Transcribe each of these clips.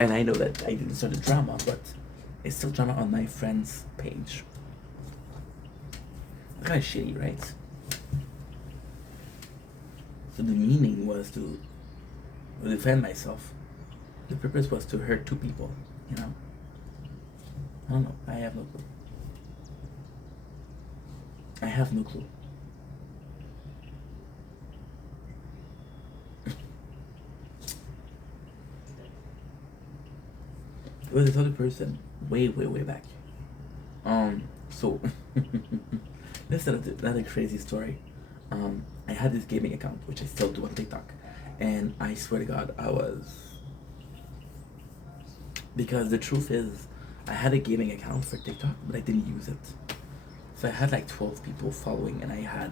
And I know that I didn't start a drama, but it's still drama on my friend's page. Kind of shitty, right? So the meaning was to defend myself. The purpose was to hurt two people, you know? I don't know. I have no clue. I have no clue. It was this other person way, way, way back. So this is another crazy story. I had this gaming account, which I still do on TikTok, and I swear to God, because the truth is, I had a gaming account for TikTok, but I didn't use it. So I had like 12 people following, and I had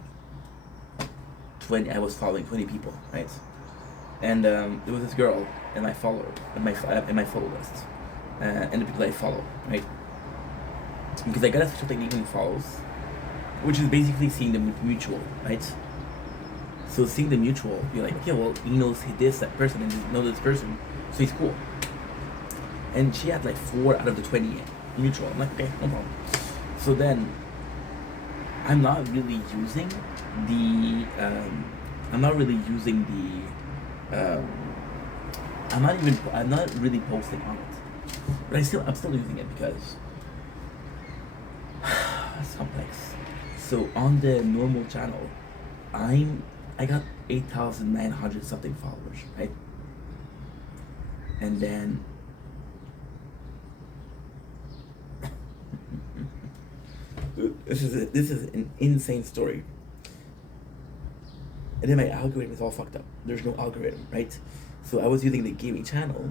20. I was following 20 people, right? And there was this girl in my follow list, and the people I follow, right? Because I got a special technique in follows, which is basically seeing the mutual, right? So seeing the mutual, you're like, okay, well, he knows that person, and he knows this person, so he's cool. And she had like 4 out of the 20 mutual. I'm like, okay, no problem. So then, I'm not really using the, I'm not really posting on it. But I'm still using it because it's complex. So on the normal channel, I got 8,900 something followers, right? And then this is an insane story. And then my algorithm is all fucked up. There's no algorithm, right? So I was using the gaming channel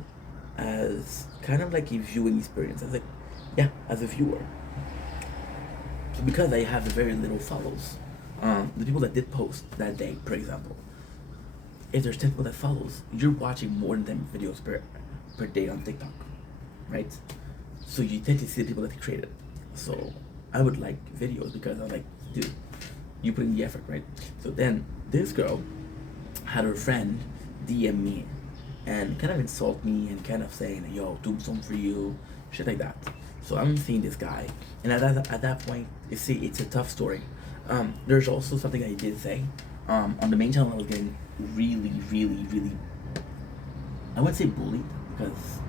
as kind of like a viewing experience. I was like, yeah, as a viewer. So because I have very little follows, the people that did post that day, for example, if there's 10 people that follows, you're watching more than 10 videos per day on TikTok, right? So you tend to see the people that they created. So I would like videos because I'm like, dude, you put in the effort, right? So then this girl had her friend DM me and kind of insult me and kind of saying, yo, tombstone for you, shit like that. So I'm seeing this guy, and at that point, you see, it's a tough story. There's also something I did say. On the main channel, I was getting really, really, really, I wouldn't say bullied because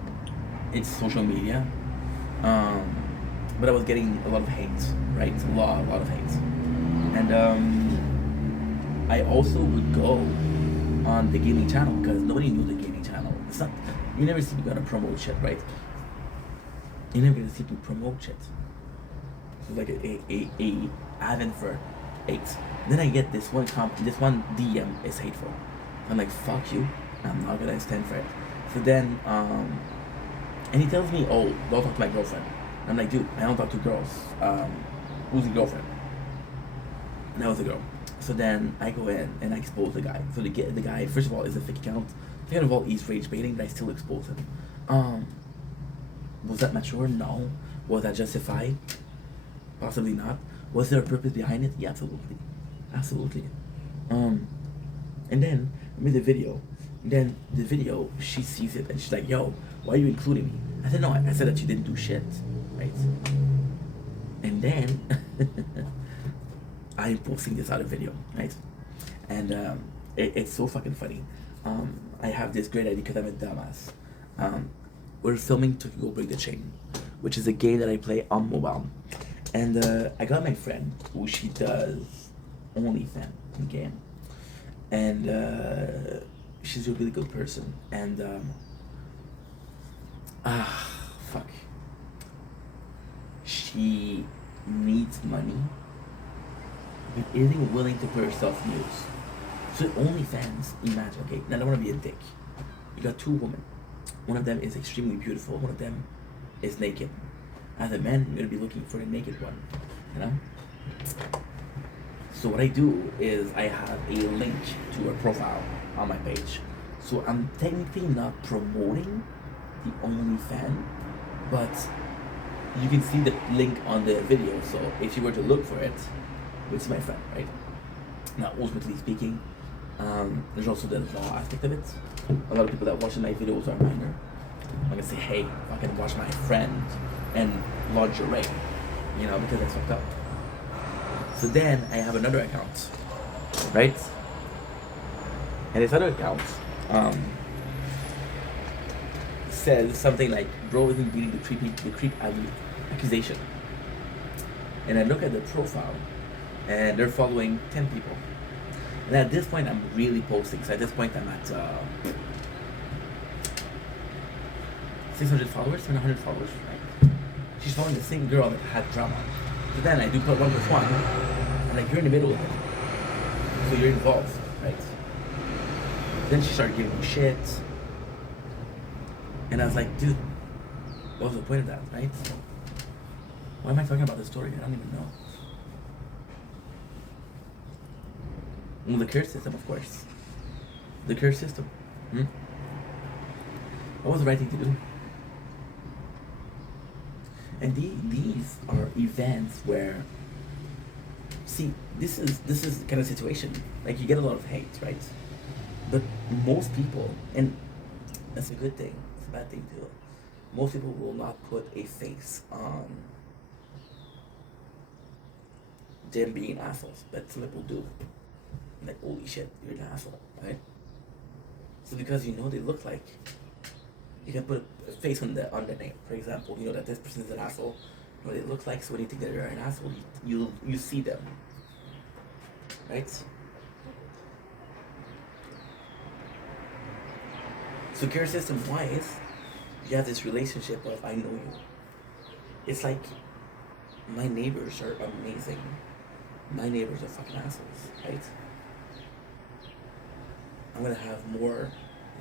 it's social media, but I was getting a lot of hate, right? A lot of hate. And I also would go on the gaming channel because nobody knew the gaming channel. It's not, you never see me gonna promote shit, right? You never gonna see me promote shit. So like a advent for 8. Then I get this one DM is hateful. I'm like, fuck you. I'm not gonna stand for it. So then and he tells me, oh, don't talk to my girlfriend. I'm like, dude, I don't talk to girls. Who's your girlfriend? And that was a girl. So then I go in and I expose the guy. So the guy, first of all, is a fake account. Second of all, he's rage baiting, but I still expose him. Was that mature? No. Was that justified? Possibly not. Was there a purpose behind it? Yeah, absolutely. Absolutely. And then I made the video. And then the video, she sees it and she's like, yo, why are you including me? I said, no, I said that you didn't do shit. Right? And then I'm posting this other video, right? And it's so fucking funny. I have this great idea because I'm a dumbass. We're filming Tokyo Break the Chain, which is a game that I play on mobile. And I got my friend who she does OnlyFans game. And she's a really good person. And fuck. She needs money, but isn't willing to put herself in use. So OnlyFans, imagine, okay, now I don't want to be a dick. You got 2 women. One of them is extremely beautiful, one of them is naked. As a man, you're gonna be looking for a naked one, you know? So what I do is I have a link to her profile on my page. So I'm technically not promoting the OnlyFans, but you can see the link on the video. So if you were to look for it, it's my friend, right? Now, ultimately speaking, there's also the law aspect of it. A lot of people that watch my videos are minor. I'm gonna say, hey, I can watch my friend and lingerie, because that's fucked up. So then I have another account, right? And this other account says something like, bro isn't beating the creep accusation. And I look at the profile, and they're following 10 people. And at this point, I'm really posting. So at this point, I'm at 600 followers, 700 followers, right? She's following the same girl that had drama. So then I do put 1 plus 1, and like, you're in the middle of it. So you're involved, right? Then she started giving me shit. And I was like, dude, what was the point of that, right? Why am I talking about this story? I don't even know. Well, the curse system, of course. The curse system. What was the right thing to do? And these are events where, see, this is the kind of situation. Like, you get a lot of hate, right? But most people, and that's a good thing, it's a bad thing too. Most people will not put a face on them being assholes, but some people do. Like, holy shit, you're an asshole, right? So because they look like, you can put a face on their name. For example, that this person is an asshole. What it looks like, so when you think that they're an asshole, you see them, right? So care system wise, you have this relationship of, I know you. It's like, my neighbors are amazing. My neighbors are fucking assholes, right? I'm gonna have more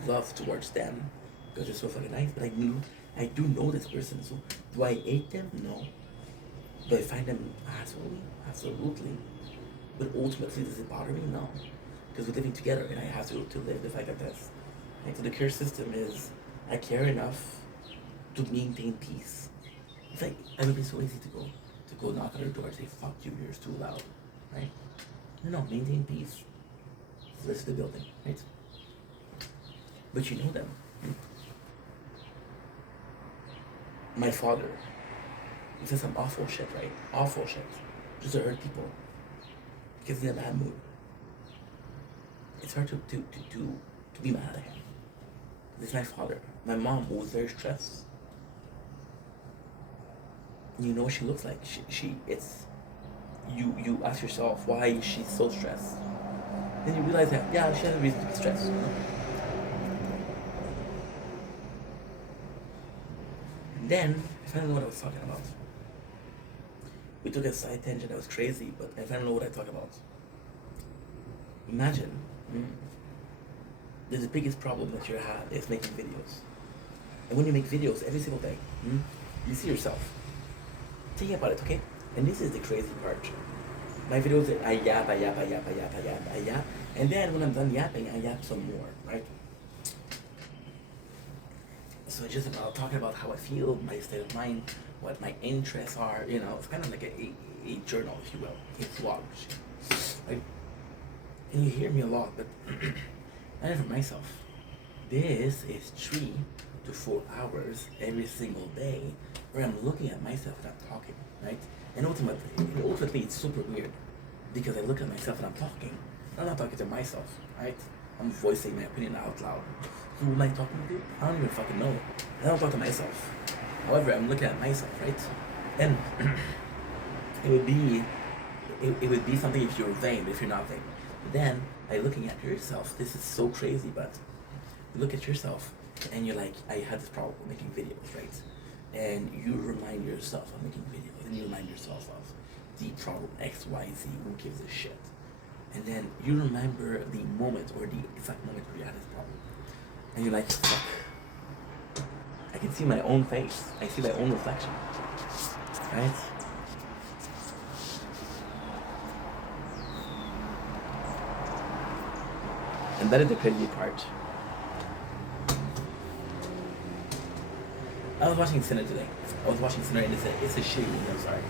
love towards them because they're so fucking nice, but I do know this person, so do I hate them? No. Do I find them assholey? Absolutely. But ultimately, does it bother me? No. Because we're living together and I have to live the fact that that's. Right? So the care system is, I care enough to maintain peace. It's like, it would be so easy to go knock on their door and say, fuck you, you're too loud, right? No, maintain peace. List the building, right? But you know them. My father, he says some awful shit, right? Awful shit. Just to hurt people. Because he's in a bad mood. It's hard to be mad at him. This is my father. My mom was very stressed. You know what she looks like. You ask yourself, why is she so stressed? Then you realize that, yeah, she has a reason to be stressed. And then, I finally know what I was talking about. We took a side tangent that was crazy, but I finally know what I talk about. Imagine, the biggest problem that you have is making videos. And when you make videos every single day, you see yourself. Think about it, okay? And this is the crazy part. My videos, I yap. And then when I'm done yapping, I yap some more, right? So it's just about talking about how I feel, my state of mind, what my interests are, it's kind of like a journal, if you will, a vlog, right? And you hear me a lot, but I know for myself, this is 3 to 4 hours every single day where I'm looking at myself and I'm talking, right? And ultimately it's super weird because I look at myself and I'm talking. I'm not talking to myself, right? I'm voicing my opinion out loud. Who am I talking to? I don't even fucking know. I don't talk to myself. However, I'm looking at myself, right? And it would be something if you're vain, if you're not vain. But then, by looking at yourself, this is so crazy, but you look at yourself and you're like, I had this problem with making videos, right? And you remind yourself of making videos, and you remind yourself of the problem X, Y, Z, who gives a shit? And then you remember the moment or the exact moment where you had this problem. And you're like, fuck. I can see my own face. I see my own reflection. Right? And that is the crazy part. I was watching Sinner today. And it's a she, I'm sorry.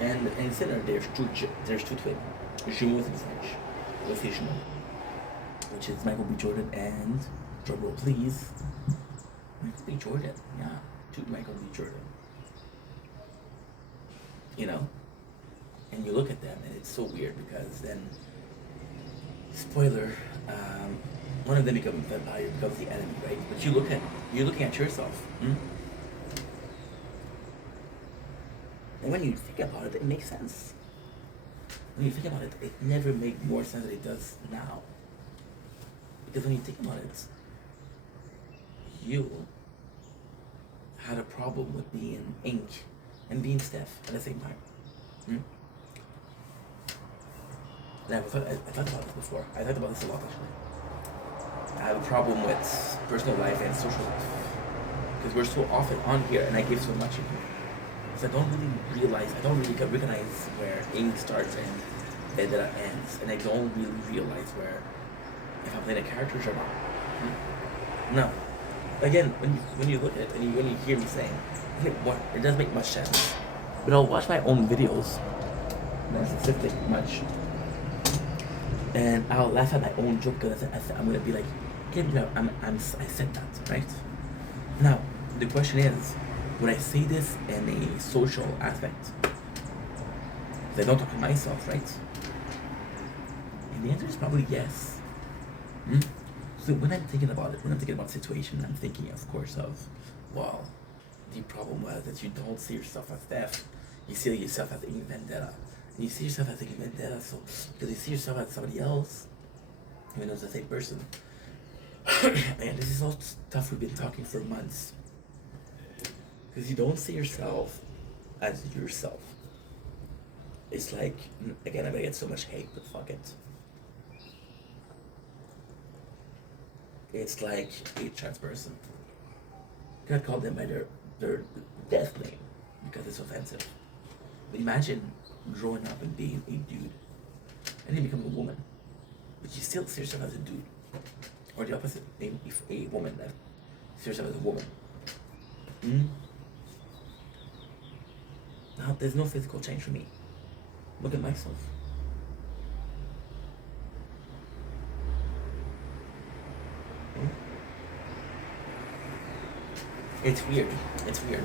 And in Sinner, there's two twins. Jumeaux in French. Let's say Jumeaux. Which is Michael B. Jordan and, drum roll please, B. Jordan, yeah, to Michael B. Jordan. You know, and you look at them, and it's so weird because then, spoiler, one of them becomes the vampire, becomes the enemy, right? But you're looking at yourself. Hmm? And when you think about it, it makes sense. When you think about it, it never made more sense than it does now. Because when you think about it, you had a problem with being Ink and being Steph at the same time. Hmm? And I thought about this before. I thought about this a lot actually. I have a problem with personal life and social life. Because we're so often on here and I give so much in here. So I don't really realize, I don't really recognize where Ink starts and Vendetta ends. And I don't really realize where, if I'm playing a character or not. Hmm? No. Again, when you look at it and when you hear me saying, it doesn't make much sense. But I'll watch my own videos, narcissistic much, and I'll laugh at my own joke because I'm gonna be like, okay, I said that, right? Now, the question is, would I say this in a social aspect? Because I don't talk to myself, right? And the answer is probably yes. Hmm? So when I'm thinking about it, when I'm thinking about the situation, I'm thinking, of course, of, well, the problem was that you don't see yourself as Steph. You see yourself as Ink Vendetta. And you see yourself as Ink Vendetta, so because you see yourself as somebody else, even though it's the same person. And this is all stuff we've been talking for months. Because you don't see yourself as yourself. It's like, again, I'm gonna get so much hate, but fuck it. It's like a trans person. You can't call them by their death name because it's offensive. But imagine growing up and being a dude and then become a woman, but you still see yourself as a dude. Or the opposite, maybe if a woman that sees herself as a woman. Mm? Now there's no physical change for me. Look at myself. It's weird. It's weird.